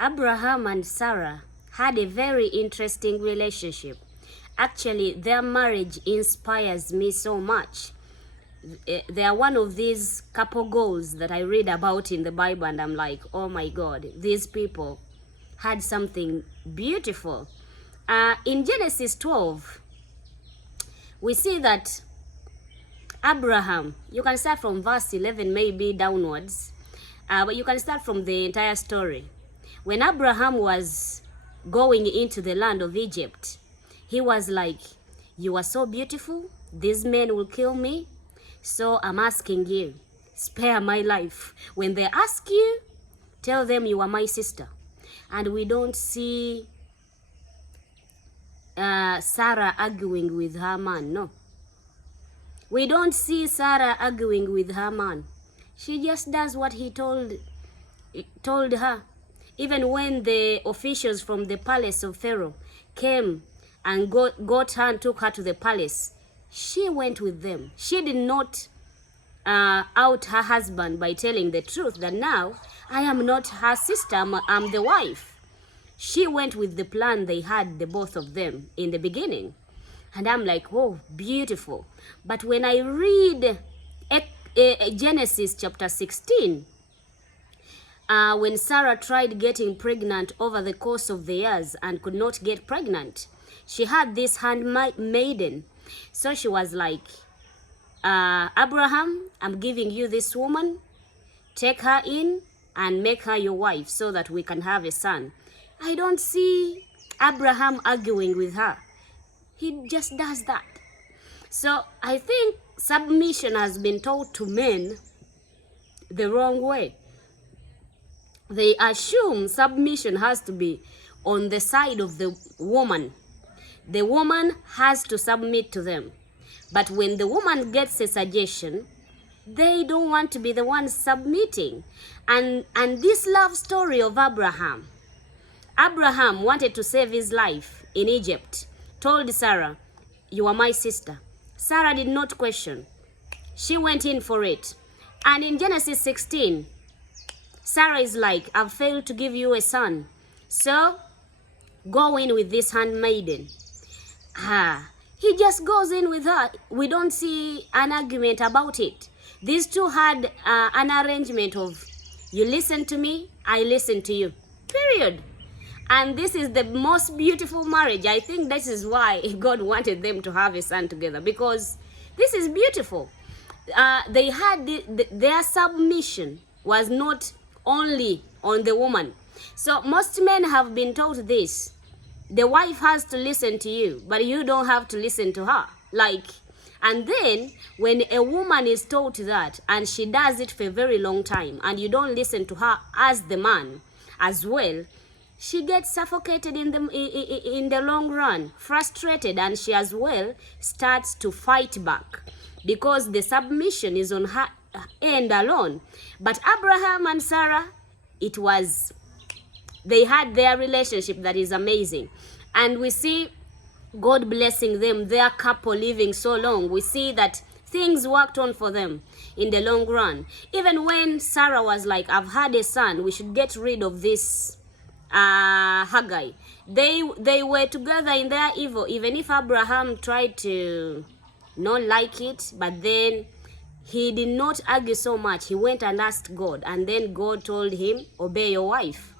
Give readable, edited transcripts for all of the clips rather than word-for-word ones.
Abraham and Sarah had a very interesting relationship. Actually, their marriage inspires me so much. They are one of these couple goals that I read about in the Bible, and I'm like, oh my God, these people had something beautiful. In Genesis 12, we see that Abraham, you can start from verse 11 maybe downwards, but you can start from the entire story. When Abraham was going into the land of Egypt, he was like, you are so beautiful, these men will kill me, so I'm asking you, spare my life. When they ask you, tell them you are my sister. And we don't see Sarah arguing with her man, no. We don't see Sarah arguing with her man. She just does what he told her. Even when the officials from the palace of Pharaoh came and got her and took her to the palace, she went with them. She did not out her husband by telling the truth that now I am not her sister, I'm the wife. She went with the plan they had, the both of them, in the beginning. And I'm like, oh, beautiful. But when I read Genesis chapter 16, when Sarah tried getting pregnant over the course of the years and could not get pregnant, she had this handmaiden. So she was like, Abraham, I'm giving you this woman. Take her in and make her your wife so that we can have a son. I don't see Abraham arguing with her. He just does that. So I think submission has been taught to men the wrong way. They assume submission has to be on the side of the woman. The woman has to submit to them. But when the woman gets a suggestion, they don't want to be the ones submitting. And this love story of Abraham wanted to save his life in Egypt, told Sarah, you are my sister. Sarah did not question. She went in for it. And in Genesis 16, Sarah is like, I've failed to give you a son, so go in with this handmaiden. He just goes in with her. We don't see an argument about it. These two had an arrangement of, you listen to me, I listen to you, period. And this is the most beautiful marriage. I think this is why God wanted them to have a son together, because this is beautiful. They had their submission was not only on the woman. So most men have been taught this. The wife has to listen to you, but you don't have to listen to her. And then when a woman is taught that and she does it for a very long time and you don't listen to her as the man as well, she gets suffocated in the long run, frustrated, and she as well starts to fight back because the submission is on her end alone. But Abraham and Sarah, they had their relationship that is amazing. And we see God blessing them, their couple living so long. We see that things worked on for them in the long run. Even when Sarah was like, I've had a son, we should get rid of this Haggai. They were together in their evil, even if Abraham tried to not like it, but then he did not argue so much. He went and asked God, and then God told him, obey your wife.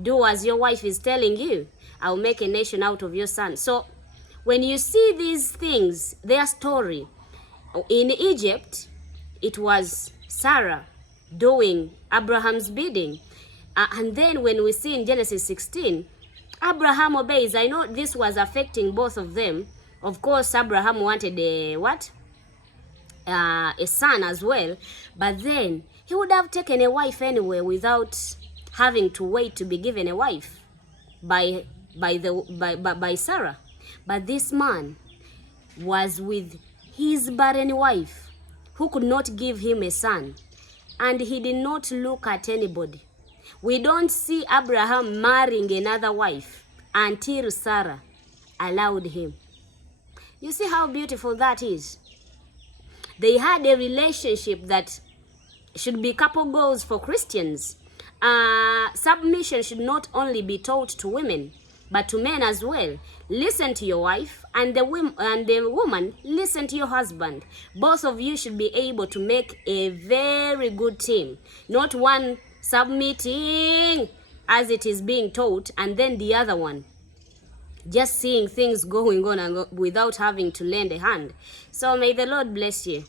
Do as your wife is telling you. I'll make a nation out of your son. So when you see these things, their story, in Egypt, it was Sarah doing Abraham's bidding. And then when we see in Genesis 16, Abraham obeys. I know this was affecting both of them. Of course, Abraham wanted a son as well. But then he would have taken a wife anyway without having to wait to be given a wife by Sarah. But this man was with his barren wife who could not give him a son, and he did not look at anybody. We don't see Abraham marrying another wife until Sarah allowed him. You see how beautiful that is? They had a relationship that should be couple goals for Christians. Submission should not only be taught to women, but to men as well. Listen to your wife, and the woman listen to your husband. Both of you should be able to make a very good team, not one submitting as it is being taught, and then the other one just seeing things going on and without having to lend a hand. So may the Lord bless you.